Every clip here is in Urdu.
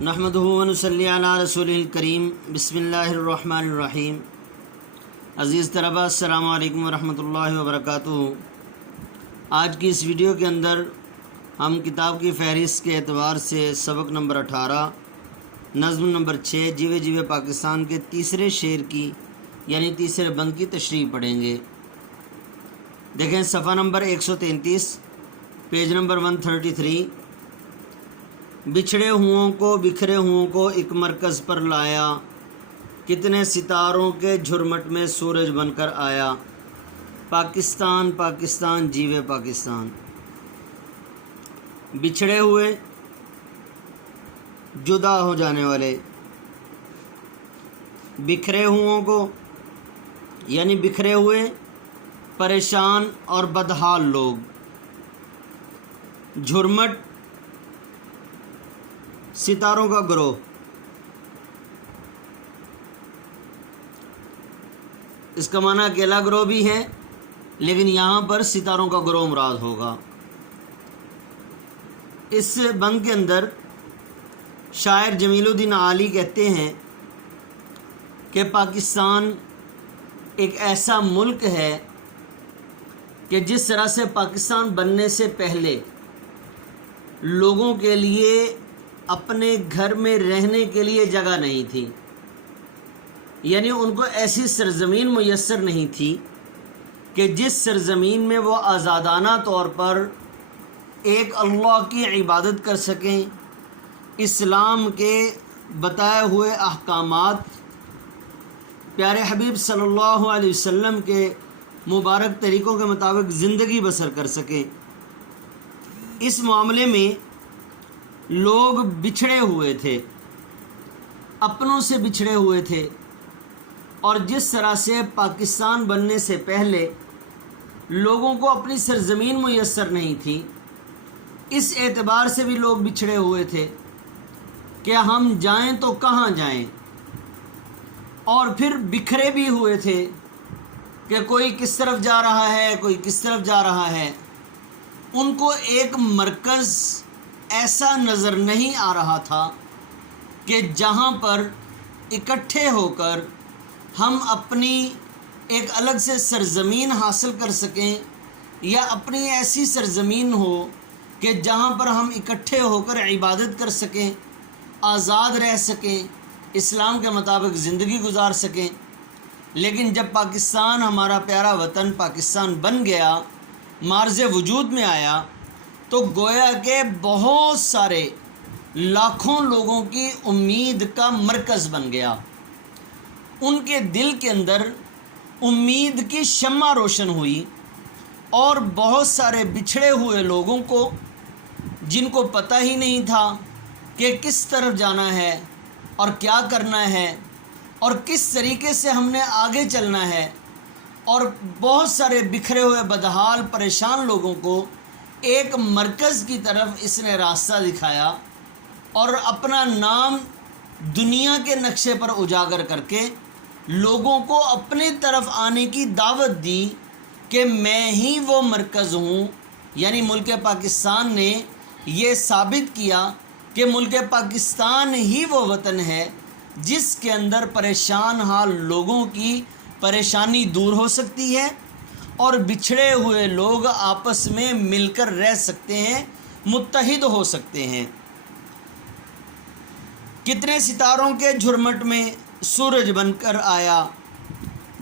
نحمدہ و نصلی علی رسولہ الکریم بسم اللہ الرحمن الرحیم۔ عزیز طلبہ السلام علیکم ورحمۃ اللہ وبرکاتہ۔ آج کی اس ویڈیو کے اندر ہم کتاب کی فہرست کے اعتبار سے سبق نمبر 18 نظم نمبر 6 جیوے جیوے پاکستان کے تیسرے شعر کی یعنی تیسرے بند کی تشریح پڑھیں گے۔ دیکھیں صفحہ نمبر 133 پیج نمبر 133۔ بچھڑے ہوں کو بکھرے ہوں کو ایک مرکز پر لایا، کتنے ستاروں کے جھرمٹ میں سورج بن کر آیا، پاکستان پاکستان جیوے پاکستان۔ بچھڑے ہوئے جدا ہو جانے والے، بکھرے ہوں کو یعنی بکھرے ہوئے پریشان اور بدحال لوگ، جھرمٹ ستاروں کا گروہ۔ اس کا معنی اکیلا گروہ بھی ہے لیکن یہاں پر ستاروں کا گروہ مراد ہوگا۔ اس بند کے اندر شاعر جمیل الدین عالی کہتے ہیں کہ پاکستان ایک ایسا ملک ہے کہ جس طرح سے پاکستان بننے سے پہلے لوگوں کے لیے اپنے گھر میں رہنے کے لیے جگہ نہیں تھی، یعنی ان کو ایسی سرزمین میسر نہیں تھی کہ جس سرزمین میں وہ آزادانہ طور پر ایک اللہ کی عبادت کر سکیں، اسلام کے بتائے ہوئے احکامات، پیارے حبیب صلی اللہ علیہ وسلم کے مبارک طریقوں کے مطابق زندگی بسر کر سکیں۔ اس معاملے میں لوگ بچھڑے ہوئے تھے، اپنوں سے بچھڑے ہوئے تھے، اور جس طرح سے پاکستان بننے سے پہلے لوگوں کو اپنی سرزمین میسر نہیں تھی، اس اعتبار سے بھی لوگ بچھڑے ہوئے تھے کہ ہم جائیں تو کہاں جائیں، اور پھر بکھرے بھی ہوئے تھے کہ کوئی کس طرف جا رہا ہے کوئی کس طرف جا رہا ہے۔ ان کو ایک مرکز ایسا نظر نہیں آ رہا تھا کہ جہاں پر اکٹھے ہو کر ہم اپنی ایک الگ سے سرزمین حاصل کر سکیں، یا اپنی ایسی سرزمین ہو کہ جہاں پر ہم اکٹھے ہو کر عبادت کر سکیں، آزاد رہ سکیں، اسلام کے مطابق زندگی گزار سکیں۔ لیکن جب پاکستان ہمارا پیارا وطن پاکستان بن گیا، معرض وجود میں آیا، تو گویا کہ بہت سارے لاکھوں لوگوں کی امید کا مرکز بن گیا۔ ان کے دل کے اندر امید کی شمع روشن ہوئی، اور بہت سارے بچھڑے ہوئے لوگوں کو، جن کو پتہ ہی نہیں تھا کہ کس طرف جانا ہے اور کیا کرنا ہے اور کس طریقے سے ہم نے آگے چلنا ہے، اور بہت سارے بکھرے ہوئے بدحال پریشان لوگوں کو ایک مرکز کی طرف اس نے راستہ دکھایا، اور اپنا نام دنیا کے نقشے پر اجاگر کر کے لوگوں کو اپنی طرف آنے کی دعوت دی کہ میں ہی وہ مرکز ہوں۔ یعنی ملک پاکستان نے یہ ثابت کیا کہ ملک پاکستان ہی وہ وطن ہے جس کے اندر پریشان حال لوگوں کی پریشانی دور ہو سکتی ہے، اور بچھڑے ہوئے لوگ آپس میں مل کر رہ سکتے ہیں، متحد ہو سکتے ہیں۔ کتنے ستاروں کے جھرمٹ میں سورج بن کر آیا،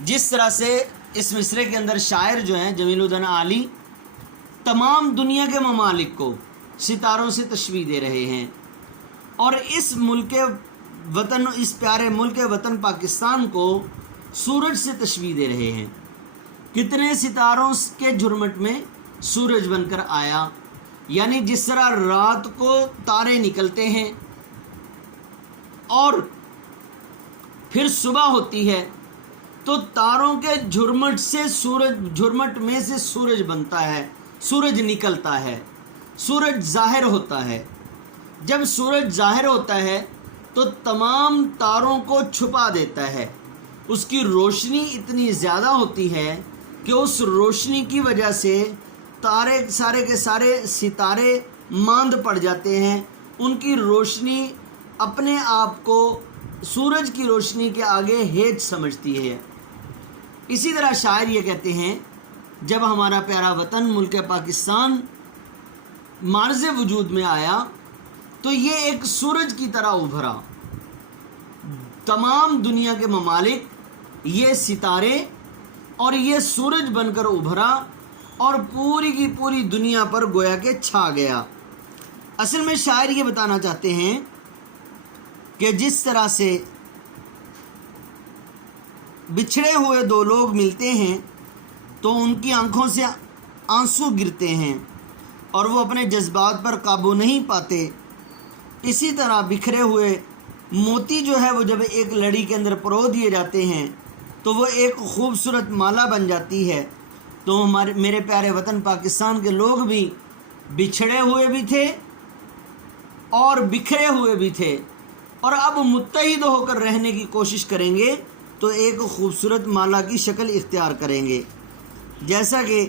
جس طرح سے اس مصرعے کے اندر شاعر جو ہیں جمیل الدین عالی تمام دنیا کے ممالک کو ستاروں سے تشبیہ دے رہے ہیں، اور اس ملک وطن، اس پیارے ملک وطن پاکستان کو سورج سے تشبیہ دے رہے ہیں۔ کتنے ستاروں کے جھرمٹ میں سورج بن کر آیا، یعنی جس طرح رات کو تارے نکلتے ہیں اور پھر صبح ہوتی ہے تو تاروں کے جھرمٹ سے جھرمٹ میں سے سورج بنتا ہے، سورج نکلتا ہے، سورج ظاہر ہوتا ہے۔ جب سورج ظاہر ہوتا ہے تو تمام تاروں کو چھپا دیتا ہے، اس کی روشنی اتنی زیادہ ہوتی ہے کہ اس روشنی کی وجہ سے سارے کے سارے ستارے ماند پڑ جاتے ہیں، ان کی روشنی اپنے آپ کو سورج کی روشنی کے آگے ہیج سمجھتی ہے۔ اسی طرح شاعر یہ کہتے ہیں جب ہمارا پیارا وطن ملک پاکستان معرض وجود میں آیا تو یہ ایک سورج کی طرح ابھرا۔ تمام دنیا کے ممالک یہ ستارے اور یہ سورج بن کر ابھرا اور پوری کی پوری دنیا پر گویا کہ چھا گیا۔ اصل میں شاعر یہ بتانا چاہتے ہیں کہ جس طرح سے بچھڑے ہوئے دو لوگ ملتے ہیں تو ان کی آنکھوں سے آنسو گرتے ہیں اور وہ اپنے جذبات پر قابو نہیں پاتے، اسی طرح بکھرے ہوئے موتی جو ہے وہ جب ایک لڑی کے اندر پرو دیے جاتے ہیں تو وہ ایک خوبصورت مالا بن جاتی ہے۔ تو میرے پیارے وطن پاکستان کے لوگ بھی بچھڑے ہوئے بھی تھے اور بکھرے ہوئے بھی تھے، اور اب متحد ہو کر رہنے کی کوشش کریں گے تو ایک خوبصورت مالا کی شکل اختیار کریں گے۔ جیسا کہ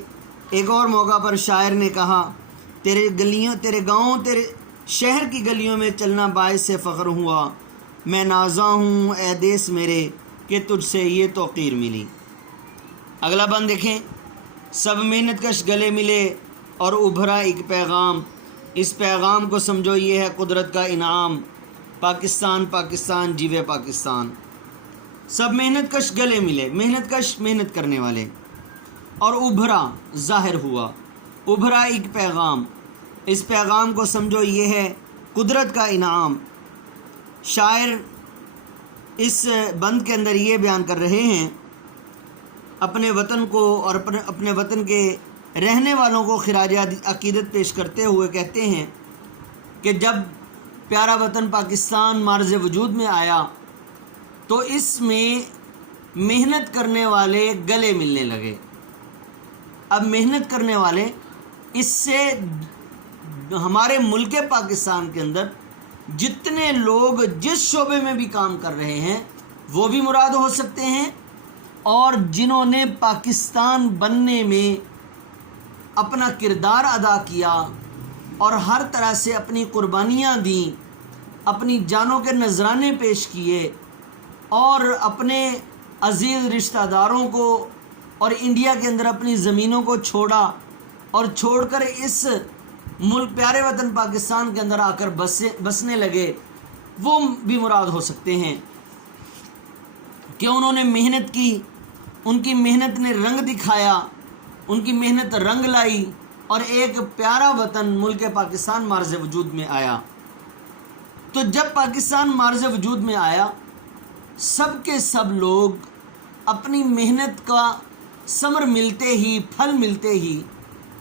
ایک اور موقع پر شاعر نے کہا، تیرے گاؤں تیرے شہر کی گلیوں میں چلنا باعث سے فخر ہوا، میں نازاں ہوں اے دیس میرے کہ تجھ سے یہ توقیر ملی۔ اگلا بند دیکھیں، سب محنت کش گلے ملے اور ابھرا ایک پیغام، اس پیغام کو سمجھو یہ ہے قدرت کا انعام، پاکستان پاکستان جیوے پاکستان۔ سب محنت کش گلے ملے، محنت کش محنت کرنے والے، اور ابھرا ظاہر ہوا، ابھرا ایک پیغام، اس پیغام کو سمجھو یہ ہے قدرت کا انعام۔ شاعر اس بند کے اندر یہ بیان کر رہے ہیں اپنے وطن کو اور اپنے وطن کے رہنے والوں کو خراج عقیدت پیش کرتے ہوئے کہتے ہیں کہ جب پیارا وطن پاکستان معرض وجود میں آیا تو اس میں محنت کرنے والے گلے ملنے لگے۔ اب محنت کرنے والے، اس سے ہمارے ملک پاکستان کے اندر جتنے لوگ جس شعبے میں بھی کام کر رہے ہیں وہ بھی مراد ہو سکتے ہیں، اور جنہوں نے پاکستان بننے میں اپنا کردار ادا کیا اور ہر طرح سے اپنی قربانیاں دیں، اپنی جانوں کے نذرانے پیش کیے اور اپنے عزیز رشتہ داروں کو اور انڈیا کے اندر اپنی زمینوں کو چھوڑا اور چھوڑ کر اس ملک پیارے وطن پاکستان کے اندر آ کر بسنے لگے، وہ بھی مراد ہو سکتے ہیں کہ انہوں نے محنت کی، ان کی محنت نے رنگ دکھایا، ان کی محنت رنگ لائی اور ایک پیارا وطن ملک پاکستان معرض وجود میں آیا۔ تو جب پاکستان معرض وجود میں آیا، سب کے سب لوگ اپنی محنت کا ثمر ملتے ہی، پھل ملتے ہی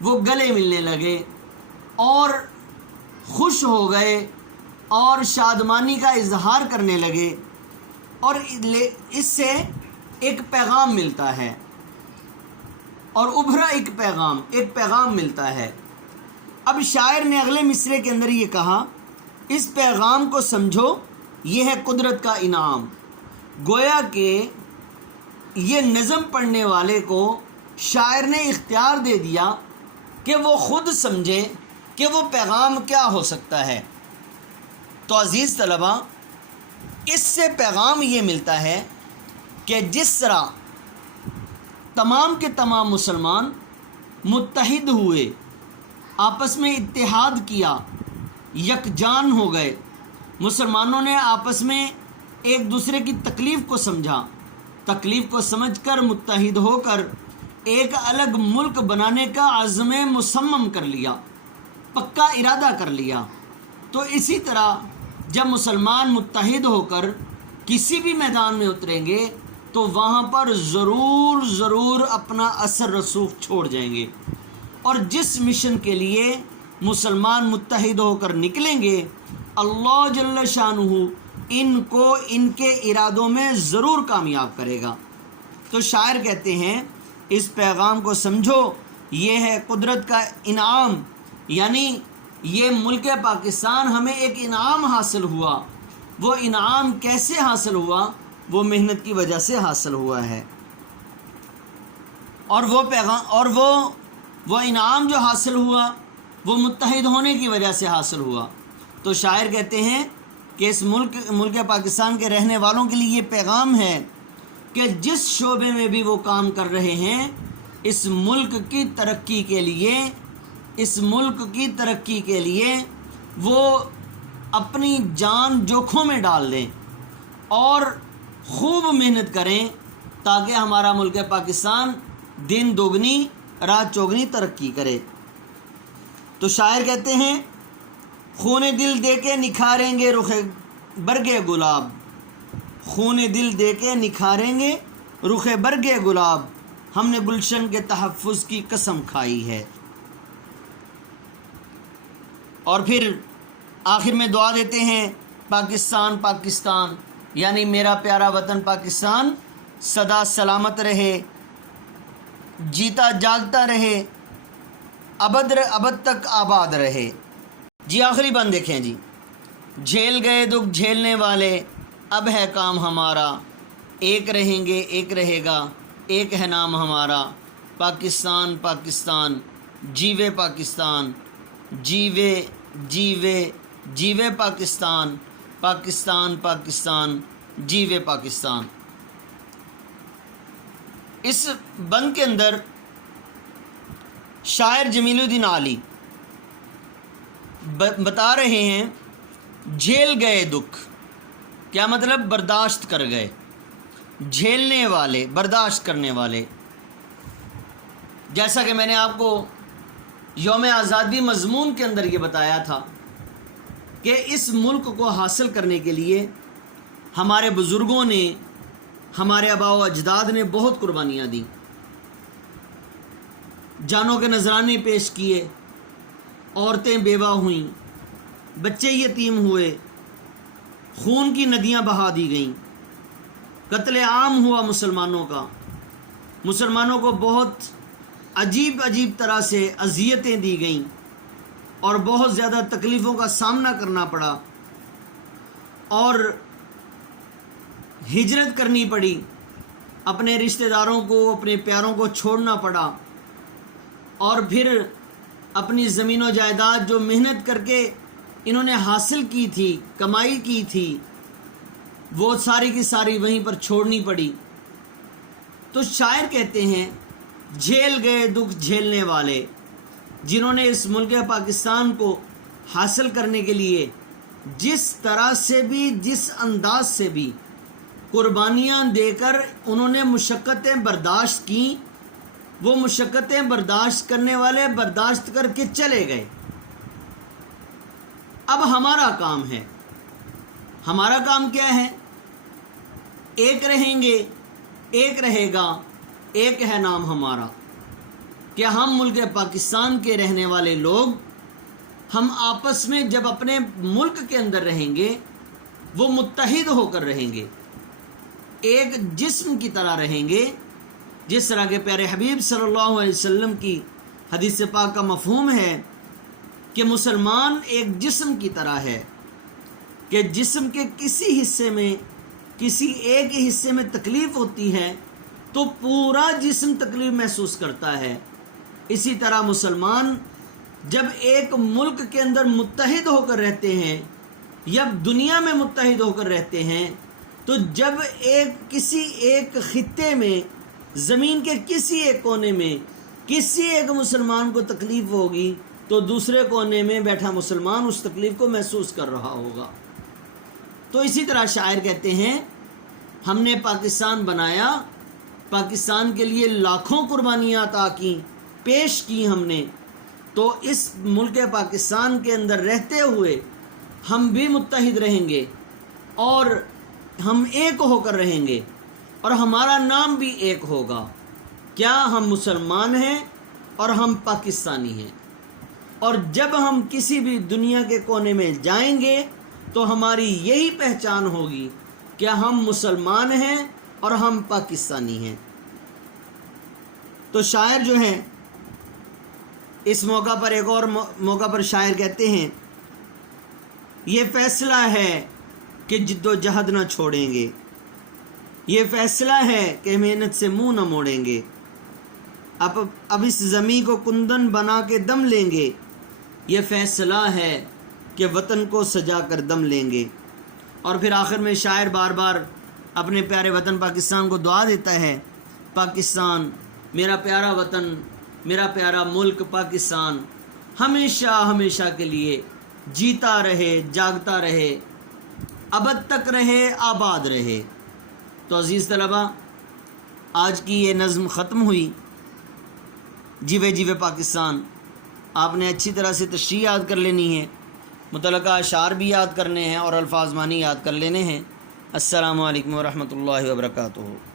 وہ گلے ملنے لگے اور خوش ہو گئے اور شادمانی کا اظہار کرنے لگے، اور اس سے ایک پیغام ملتا ہے، اور ابھرا ایک پیغام ملتا ہے۔ اب شاعر نے اگلے مصرے کے اندر یہ کہا، اس پیغام کو سمجھو یہ ہے قدرت کا انعام۔ گویا کہ یہ نظم پڑھنے والے کو شاعر نے اختیار دے دیا کہ وہ خود سمجھے کہ وہ پیغام کیا ہو سکتا ہے۔ تو عزیز طلباء، اس سے پیغام یہ ملتا ہے کہ جس طرح تمام کے تمام مسلمان متحد ہوئے، آپس میں اتحاد کیا، یکجان ہو گئے، مسلمانوں نے آپس میں ایک دوسرے کی تکلیف کو سمجھا، تکلیف کو سمجھ کر متحد ہو کر ایک الگ ملک بنانے کا عزم مصمم کر لیا، پکا ارادہ کر لیا۔ تو اسی طرح جب مسلمان متحد ہو کر کسی بھی میدان میں اتریں گے تو وہاں پر ضرور اپنا اثر رسوخ چھوڑ جائیں گے، اور جس مشن کے لیے مسلمان متحد ہو کر نکلیں گے، اللہ جل شانہ ان کو ان کے ارادوں میں ضرور کامیاب کرے گا۔ تو شاعر کہتے ہیں اس پیغام کو سمجھو یہ ہے قدرت کا انعام، یعنی یہ ملک پاکستان ہمیں ایک انعام حاصل ہوا۔ وہ انعام کیسے حاصل ہوا؟ وہ محنت کی وجہ سے حاصل ہوا ہے، اور وہ پیغام اور وہ انعام جو حاصل ہوا وہ متحد ہونے کی وجہ سے حاصل ہوا۔ تو شاعر کہتے ہیں کہ اس ملک پاکستان کے رہنے والوں کے لیے یہ پیغام ہے کہ جس شعبے میں بھی وہ کام کر رہے ہیں، اس ملک کی ترقی کے لیے وہ اپنی جان جوکھوں میں ڈال دیں اور خوب محنت کریں تاکہ ہمارا ملک پاکستان دن دوگنی رات چوگنی ترقی کرے۔ تو شاعر کہتے ہیں، خون دل دے کے نکھاریں گے رخ برگے گلاب، خون دل دے کے نکھاریں گے رخ برگے گلاب، ہم نے گلشن کے تحفظ کی قسم کھائی ہے۔ اور پھر آخر میں دعا دیتے ہیں، پاکستان پاکستان یعنی میرا پیارا وطن پاکستان سدا سلامت رہے، جیتا جاگتا رہے، ابد تک آباد رہے۔ جی آخری بند دیکھیں جی، جھیل گئے دکھ جھیلنے والے، اب ہے کام ہمارا، ایک رہیں گے ایک رہے گا، ایک ہے نام ہمارا، پاکستان پاکستان جیوے پاکستان، جیوے جیوے جیوے پاکستان، پاکستان پاکستان جیوے پاکستان۔ اس بند کے اندر شاعر جمیل الدین عالی بتا رہے ہیں، جھیل گئے دکھ، کیا مطلب؟ برداشت کر گئے، جھیلنے والے، برداشت کرنے والے۔ جیسا کہ میں نے آپ کو یوم آزادی مضمون کے اندر یہ بتایا تھا کہ اس ملک کو حاصل کرنے کے لیے ہمارے بزرگوں نے، ہمارے آباء و اجداد نے بہت قربانیاں دیں، جانوں کے نذرانے پیش کیے، عورتیں بیوہ ہوئیں، بچے یتیم ہوئے، خون کی ندیاں بہا دی گئیں، قتل عام ہوا مسلمانوں کا، مسلمانوں کو بہت عجیب طرح سے اذیتیں دی گئیں اور بہت زیادہ تکلیفوں کا سامنا کرنا پڑا اور ہجرت کرنی پڑی، اپنے رشتہ داروں کو، اپنے پیاروں کو چھوڑنا پڑا، اور پھر اپنی زمین و جائیداد جو محنت کر کے انہوں نے حاصل کی تھی، کمائی کی تھی، وہ ساری کی ساری وہیں پر چھوڑنی پڑی۔ تو شاعر کہتے ہیں، جھیل گئے دکھ جھیلنے والے، جنہوں نے اس ملک پاکستان کو حاصل کرنے کے لیے جس طرح سے بھی، جس انداز سے بھی قربانیاں دے کر انہوں نے مشقتیں برداشت کیں، وہ مشقتیں برداشت کرنے والے برداشت کر کے چلے گئے۔ اب ہمارا کام ہے، ہمارا کام کیا ہے؟ ایک رہیں گے ایک رہے گا، ایک ہے نام ہمارا۔ کہ ہم ملک پاکستان کے رہنے والے لوگ، ہم آپس میں جب اپنے ملک کے اندر رہیں گے، وہ متحد ہو کر رہیں گے، ایک جسم کی طرح رہیں گے، جس طرح کے پیارے حبیب صلی اللہ علیہ وسلم کی حدیث پاک کا مفہوم ہے کہ مسلمان ایک جسم کی طرح ہے، کہ جسم کے کسی حصے میں، کسی ایک ہی حصے میں تکلیف ہوتی ہے تو پورا جسم تکلیف محسوس کرتا ہے۔ اسی طرح مسلمان جب ایک ملک کے اندر متحد ہو کر رہتے ہیں یا دنیا میں متحد ہو کر رہتے ہیں، تو جب کسی ایک خطے میں، زمین کے کسی ایک کونے میں کسی ایک مسلمان کو تکلیف ہوگی تو دوسرے کونے میں بیٹھا مسلمان اس تکلیف کو محسوس کر رہا ہوگا۔ تو اسی طرح شاعر کہتے ہیں، ہم نے پاکستان بنایا، پاکستان کے لیے لاکھوں قربانیاں عطا کی، پیش کی ہم نے، تو اس ملک پاکستان کے اندر رہتے ہوئے ہم بھی متحد رہیں گے اور ہم ایک ہو کر رہیں گے اور ہمارا نام بھی ایک ہوگا۔ کیا؟ ہم مسلمان ہیں اور ہم پاکستانی ہیں، اور جب ہم کسی بھی دنیا کے کونے میں جائیں گے تو ہماری یہی پہچان ہوگی کہ ہم مسلمان ہیں اور ہم پاکستانی ہیں۔ تو شاعر جو ہیں اس موقع پر، ایک اور موقع پر شاعر کہتے ہیں، یہ فیصلہ ہے کہ جد و جہد نہ چھوڑیں گے، یہ فیصلہ ہے کہ محنت سے منہ نہ موڑیں گے، اب اس زمین کو کندن بنا کے دم لیں گے، یہ فیصلہ ہے کہ وطن کو سجا کر دم لیں گے، اور پھر آخر میں شاعر بار بار اپنے پیارے وطن پاکستان کو دعا دیتا ہے، پاکستان میرا پیارا وطن، میرا پیارا ملک پاکستان ہمیشہ ہمیشہ کے لیے جیتا رہے، جاگتا رہے، ابد تک رہے، آباد رہے۔ تو عزیز طلبہ، آج کی یہ نظم ختم ہوئی، جیوے جیوے پاکستان۔ آپ نے اچھی طرح سے تشریح یاد کر لینی ہے، متعلقہ اشعار بھی یاد کرنے ہیں اور الفاظ معنی یاد کر لینے ہیں۔ السلام علیکم ورحمۃ اللہ وبرکاتہ۔